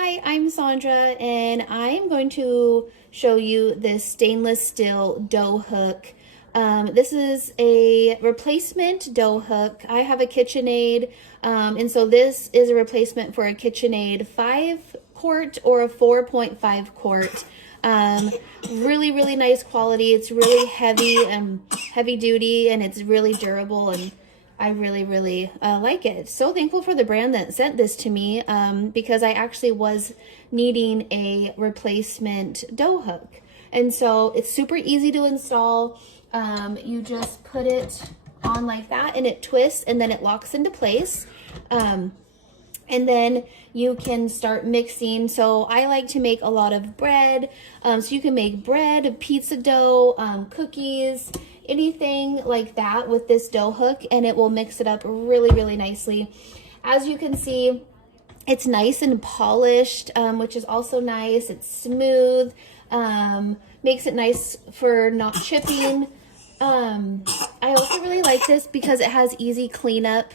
Hi, I'm Sandra, and I'm going to show you this stainless steel dough hook. This is a replacement dough hook. I have a KitchenAid, and so this is a replacement for a KitchenAid 5 quart or a 4.5 quart. Really nice quality. It's really heavy duty, and it's really durable, and I really like it. So thankful for the brand that sent this to me because I actually was needing a replacement dough hook. And so it's super easy to install. You just put it on like that and it twists and then it locks into place. And then you can start mixing. So I like to make a lot of bread. So you can make bread, pizza dough, cookies, anything like that with this dough hook, and it will mix it up really nicely. As you can see, it's nice and polished, which is also nice. It's smooth, makes it nice for not chipping. I also really like this because it has easy cleanup.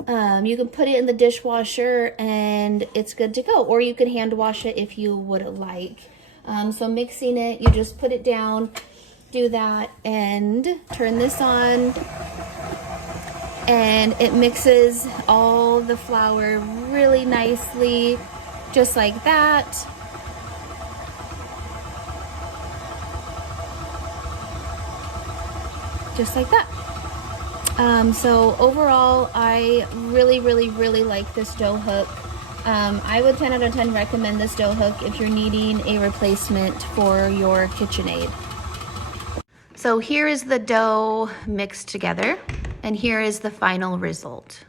You can put it in the dishwasher and it's good to go, or you can hand wash it if you would like. So mixing it, you just put it down, do that, and turn this on, and it mixes all the flour really nicely, just like that. Just like that. So overall, I really like this dough hook. I would 10 out of 10 recommend this dough hook if you're needing a replacement for your KitchenAid. So here is the dough mixed together, and here is the final result.